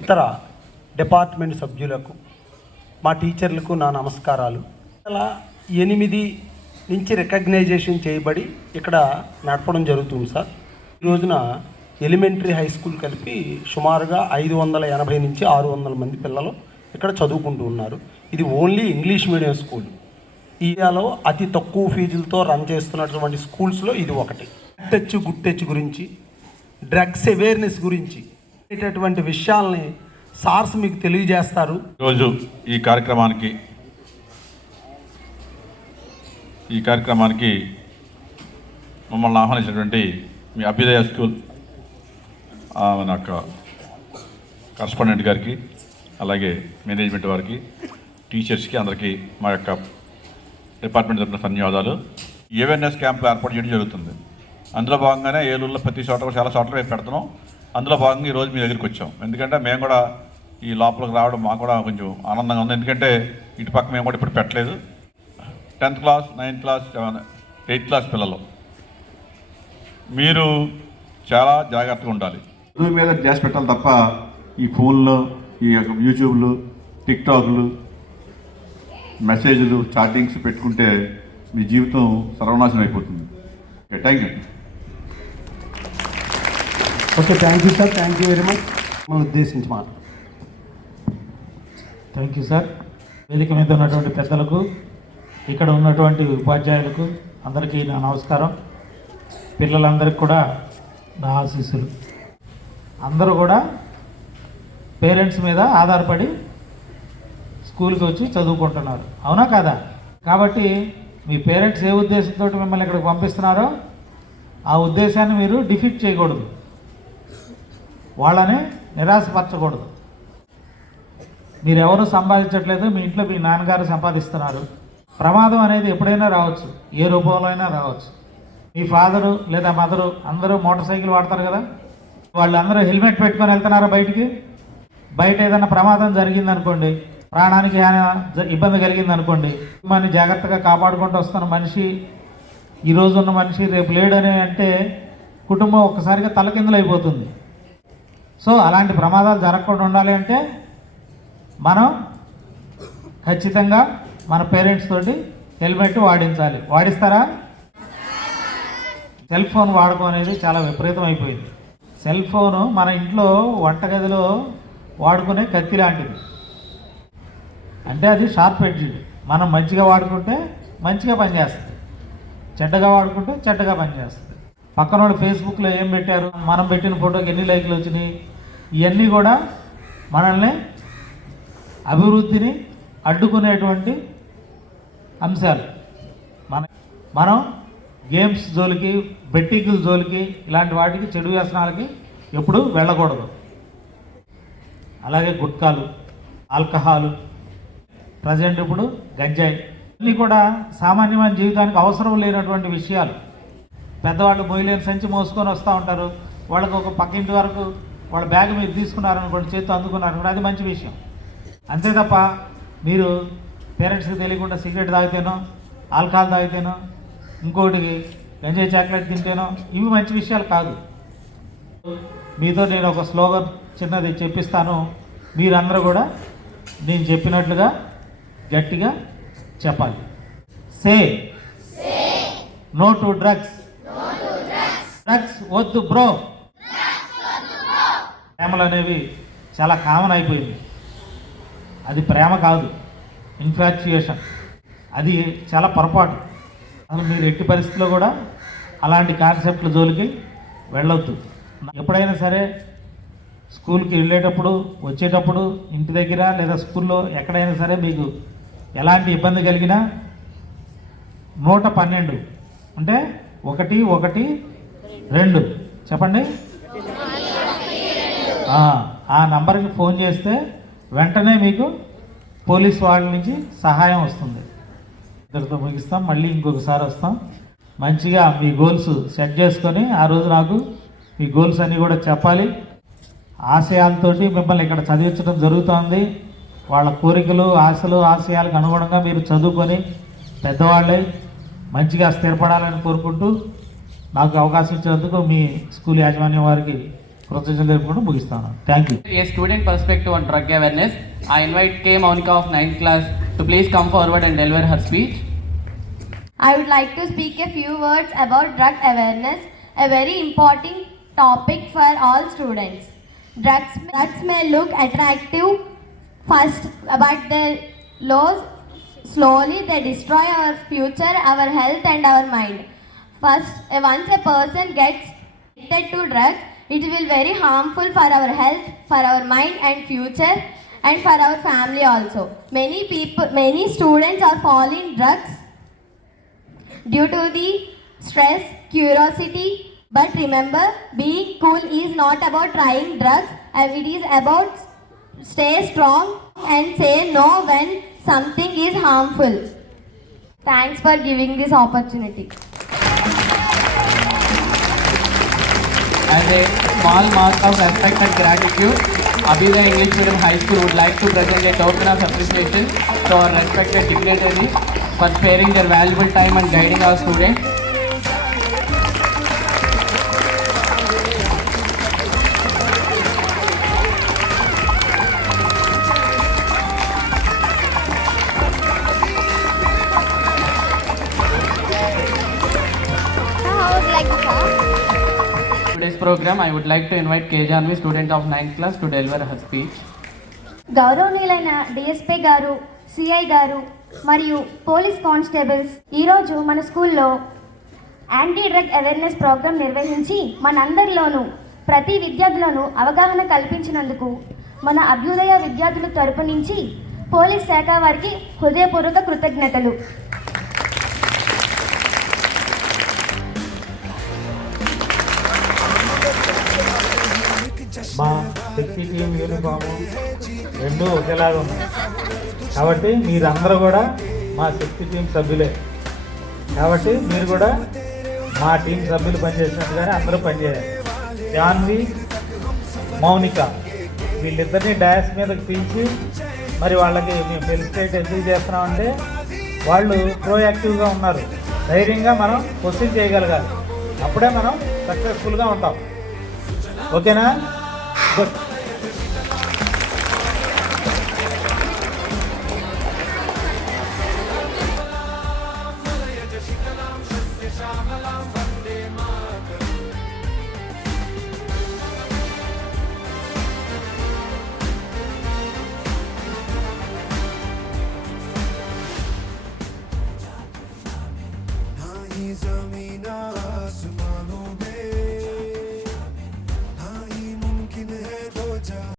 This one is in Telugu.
ఇతర డిపార్ట్మెంట్ సభ్యులకు, మా టీచర్లకు నా నమస్కారాలు. 8 నుంచి రికగ్నైజేషన్ చేయబడి ఇక్కడ నడపడం జరుగుతుంది సార్. ఈ రోజున ఎలిమెంటరీ హై స్కూల్ కలిపి సుమారుగా 580 నుంచి 600 మంది పిల్లలు ఇక్కడ చదువుకుంటూ ఉన్నారు. ఇది ఓన్లీ ఇంగ్లీష్ మీడియం స్కూల్. ఇండియాలో అతి తక్కువ ఫీజులతో రన్ చేస్తున్నటువంటి స్కూల్స్లో ఇది ఒకటి. టచ్ గుడ్ టచ్ గురించి, డ్రగ్స్ అవేర్నెస్ గురించి అనేటటువంటి విషయాల్ని సార్స్ మీకు తెలియజేస్తారు. ఈరోజు ఈ కార్యక్రమానికి మమ్మల్ని ఆహ్వానించినటువంటి మీ అభ్యుదయ స్కూల్ మన యొక్క కరస్పాండెంట్ గారికి, అలాగే మేనేజ్మెంట్ వారికి, టీచర్స్కి అందరికీ మా యొక్క డిపార్ట్మెంట్ తరఫున ధన్యవాదాలు. అవేర్నెస్ క్యాంప్ ఏర్పాటు చేయడం జరుగుతుంది. అందులో భాగంగానే ఏలూరులో ప్రతి చోట చాలా చోట్ల మేము పెడుతున్నాం. అందులో భాగంగా ఈరోజు మీ దగ్గరికి వచ్చాం. ఎందుకంటే మేము కూడా ఈ లోపలికి రావడం మాకు కూడా కొంచెం ఆనందంగా ఉంది. ఎందుకంటే ఇటు పక్క మేము కూడా ఇప్పుడు పెట్టలేదు. 10th class, 9th class, 8th class పిల్లలు మీరు చాలా జాగ్రత్తగా ఉండాలి. చదువు మీద ధ్యాస పెట్టాలి తప్ప ఈ ఫోన్లో, ఈ యూట్యూబ్లు, టిక్టాక్లు, మెసేజ్లు, చాటింగ్స్ పెట్టుకుంటే మీ జీవితం సర్వనాశనం అయిపోతుంది. Thank you. Okay, thank you sir. Thank you very much. మమ్మల్ని ఉద్దేశించి మాట. Thank you sir. వేదిక మీద ఉన్నటువంటి పెద్దలకు, ఇక్కడ ఉన్నటువంటి ఉపాధ్యాయులకు అందరికీ నా నమస్కారం. పిల్లలందరికీ కూడా నా ఆశీస్సులు. అందరూ కూడా పేరెంట్స్ మీద ఆధారపడి స్కూల్కి వచ్చి చదువుకుంటున్నారు, అవునా కాదా? కాబట్టి మీ పేరెంట్స్ ఏ ఉద్దేశంతో మిమ్మల్ని ఇక్కడికి పంపిస్తున్నారో ఆ ఉద్దేశాన్ని మీరు డిఫీట్ చేయకూడదు, వాళ్ళని నిరాశపరచకూడదు. మీరు ఎవరు సంపాదించట్లేదు, మీ ఇంట్లో మీ నాన్నగారు సంపాదిస్తున్నారు. ప్రమాదం అనేది ఎప్పుడైనా రావచ్చు, ఏ రూపంలో అయినా రావచ్చు. మీ ఫాదరు లేదా మదరు అందరూ మోటార్ సైకిల్ వాడతారు కదా, వాళ్ళందరూ హెల్మెట్ పెట్టుకొని వెళ్తున్నారు బయటికి. బయట ఏదైనా ప్రమాదం జరిగిందనుకోండి, ప్రాణానికి ఇబ్బంది కలిగిందనుకోండి, కుటుంబాన్ని జాగ్రత్తగా కాపాడుకుంటూ వస్తున్న మనిషి, ఈరోజు ఉన్న మనిషి రేపు లేడని అంటే కుటుంబం ఒక్కసారిగా తలకిందులైపోతుంది. సో అలాంటి ప్రమాదాలు జరగకుండా ఉండాలి అంటే మనం ఖచ్చితంగా మన పేరెంట్స్ తోటి హెల్మెట్ వాడించాలి. వాడిస్తారా? సెల్ ఫోన్ వాడకం అనేది చాలా విపరీతం అయిపోయింది. సెల్ ఫోను మన ఇంట్లో వంటగదిలో వాడుకునే కత్తి లాంటిది. అంటే అది షార్ప్ ఎడ్జ్డ్. మనం మంచిగా వాడుకుంటే మంచిగా పనిచేస్తుంది, చెడ్డగా వాడుకుంటే చెడ్డగా పనిచేస్తుంది. పక్కన వాళ్ళు ఫేస్బుక్లో ఏం పెట్టారు, మనం పెట్టిన ఫోటోకి ఎన్ని లైక్లు వచ్చినాయి, ఇవన్నీ కూడా మనల్ని అభివృద్ధిని అడ్డుకునేటువంటి అంశాలు. మనం గేమ్స్ జోలికి, బెట్టింగుల జోలికి, ఇలాంటి వాటికి, చెడు వ్యసనాలకి ఎప్పుడు వెళ్ళకూడదు. అలాగే గుట్కాలు, ఆల్కహాలు, ప్రజెంట్ ఇప్పుడు గంజాయి, ఇవన్నీ కూడా సామాన్యమైన జీవితానికి అవసరం లేనటువంటి విషయాలు. పెద్దవాళ్ళు మొయ్యలేని సంచి మోసుకొని వస్తూ ఉంటారు, వాళ్ళకు ఒక పక్కింటి వరకు వాళ్ళ బ్యాగ్ మీరు తీసుకున్నారనుకోండి, చేతితో అందుకున్నారనుకోండి, అది మంచి విషయం. అంతే తప్ప మీరు పేరెంట్స్కి తెలియకుండా సిగరెట్ తాగితేనో, ఆల్కహాల్ తాగితేనో, ఇంకోటి గంజాయి చాక్లెట్ తింటేనో, ఇవి మంచి విషయాలు కాదు. మీతో నేను ఒక స్లోగన్ చిన్నది చెప్పిస్తాను, మీరందరూ కూడా నేను చెప్పినట్లుగా గట్టిగా చెప్పాలి. Say no to drugs. Drugs వద్దు బ్రో. ప్రేమలు అనేవి చాలా కామన్ అయిపోయింది. అది ప్రేమ కాదు, ఇన్ఫాక్చుయేషన్. అది చాలా పొరపాటు. అసలు మీరు ఎట్టి పరిస్థితుల్లో కూడా అలాంటి కాన్సెప్ట్ల జోలికి వెళ్ళొద్దు. ఎప్పుడైనా సరే స్కూల్కి వెళ్ళేటప్పుడు, వచ్చేటప్పుడు, ఇంటి దగ్గర లేదా స్కూల్లో ఎక్కడైనా సరే మీకు ఎలాంటి ఇబ్బంది కలిగినా 112 అంటే 112 చెప్పండి. ఆ నంబర్కి ఫోన్ చేస్తే వెంటనే మీకు పోలీస్ వాళ్ళ నుంచి సహాయం వస్తుంది. ఇద్దరితో ముగిస్తాం, మళ్ళీ ఇంకొకసారి వస్తాం. మంచిగా మీ గోల్స్ సెట్ చేసుకొని ఆ రోజు నాకు మీ గోల్స్ అన్నీ కూడా చెప్పాలి. ఆశయాలతోటి మిమ్మల్ని ఇక్కడ చదివించడం జరుగుతోంది. వాళ్ళ కోరికలు, ఆశలు, ఆశయాలకు అనుగుణంగా మీరు చదువుకొని పెద్దవాళ్ళే మంచిగా స్థిరపడాలని కోరుకుంటూ నాకు అవకాశం ఇచ్చినందుకు మీ స్కూల్ యాజమాన్యం వారికి కృతజ్ఞతలు తెలుపుకుంటూ ముగిస్తాను. Thank you. A student perspective on drug awareness. I invite K. Monica of 9th class to please come forward and deliver her speech. I would like to speak a few words about drug awareness, a very important topic for all students. Drugs may look attractive first, but their lows slowly they destroy our future, our health and our mind. Once a person gets addicted to drugs, it will very harmful for our health, for our mind and future, and for our family also. Many students are falling drugs due to the stress, curiosity. But remember, being cool is not about trying drugs, and it is about stay strong and say no when something is harmful. Thanks for giving this opportunity. As a small mark of respect and gratitude, Abhidaya English Medium High School would like to present a token of appreciation to our respected dignitaries for sparing their valuable time and guiding our students. Today's program, I would like to invite K. Janvi, student of 9th class, to deliver her speech. గౌరవనీయులైన డిఎస్పీ గారు, సిఐ గారు మరియు పోలీస్ కానిస్టేబుల్స్, ఈరోజు మన స్కూల్లో యాంటీ డ్రగ్ అవేర్నెస్ ప్రోగ్రాం నిర్వహించి మనందరిలోనూ ప్రతి విద్యార్థులను అవగాహన కల్పించినందుకు మన అభ్యుదయ విద్యార్థుల తరపు నుంచి పోలీస్ శాఖ వారికి హృదయపూర్వక కృతజ్ఞతలు. మా శక్తి టీం యూనిఫాము రెండూ ఒకేలాగా ఉన్నాయి కాబట్టి మీరందరూ కూడా మా శక్తి టీం సభ్యులే. కాబట్టి మీరు కూడా మా టీం సభ్యులు పనిచేసినట్టుగానే అందరూ పనిచేయాలి. జాన్వి, మౌనిక వీళ్ళిద్దరిని డాష్ మీదకి పిలిచి మరి వాళ్ళకి మేము ఫెలిసిటేట్ ఎందుకు చేస్తున్నామంటే వాళ్ళు ప్రోయాక్టివ్గా ఉన్నారు. ధైర్యంగా మనం క్వశ్చన్ చేయగలగాలి. అప్పుడే మనం సక్సెస్ఫుల్గా ఉంటాం. ఓకేనా? గుడ్. ना ही ज़मीन आसमान